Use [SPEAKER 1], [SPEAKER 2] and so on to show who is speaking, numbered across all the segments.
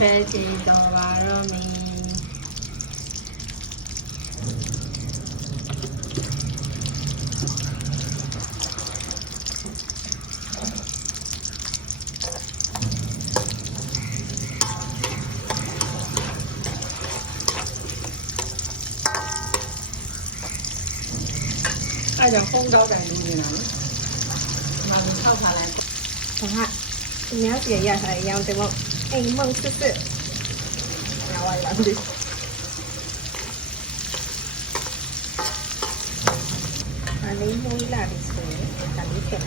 [SPEAKER 1] ပဲစီတော်ပါတော့မင်း
[SPEAKER 2] အဲကြောင့်ဖုန်းတောက်တယ်လူနေတာလေ။ငါတို့ထောက်ထားလိုက်
[SPEAKER 3] ဘာမှအများကြီးရထားရအောင်တယ်ပေါ့ Elman sesi. Havalandı. Alayım oyla arasını. Tabii ki.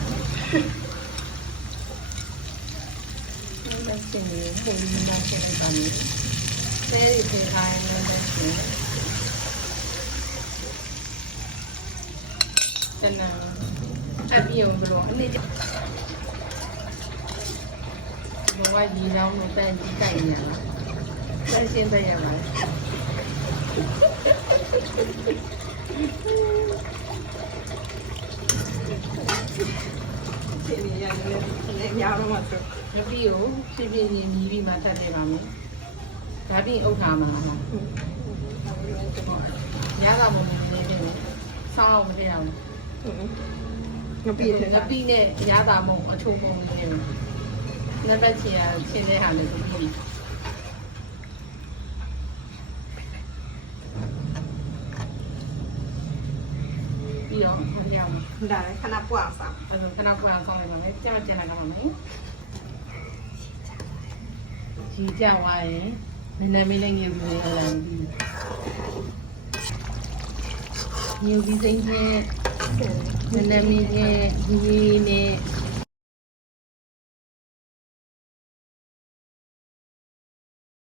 [SPEAKER 3] Burada şimdi bölümden sonra kalmış. Her iki hayalarda şimdi. Sana. Abi yavrum. Ne diyeceğim?
[SPEAKER 2] လက်စင်လေးပုံပြီးမှဆက်လိုက်ပါမယ်။ဆဲရီဖေးခိုင်းလို့လက်စင်။တနံအပြည့်အောင်ဘလို့အနေနဲ့ဘဝကြီးလောင်းလို့တန်ကြီးကြိုက်နေလား။ဆက်ရှင်းပြရပါလား။
[SPEAKER 3] ဖြစ်နေရတယ်လည်းများတော့မှဆို
[SPEAKER 2] ငပိကိုဖြည်းဖြည်းချင်းမြည်ပြီးမှတက်ပြပါမယ်။ဒါပြီးအုတ်ထားမှာလား။ရတာမဟုတ်ဘူးနေနေ။ဆောင်းအောင်မထည့်အောင်
[SPEAKER 3] ငပိတယ်
[SPEAKER 2] ငပိနဲ့ရတာမဟုတ်အချို့ပုံနေတယ်။ နံပါတ်ချီကရှင်းတဲ့ဟာလည်းပြီးပြီးတော့မရအောင်
[SPEAKER 3] ဒါလည်းခဏပွားစား
[SPEAKER 2] အဲ့လိုခဏကွာဆောင်းလိုက်ပါမယ်။ကျန်မကျန်တာကမှမယ်။ကြီးကြွားရင်နည်းနည်းမင်းလည်းငြို့ပြီးအလံပြီးငြို့ပြီးစိမ့်ချင်းနည်းနည်းမင်းချင်းကြီးနဲ့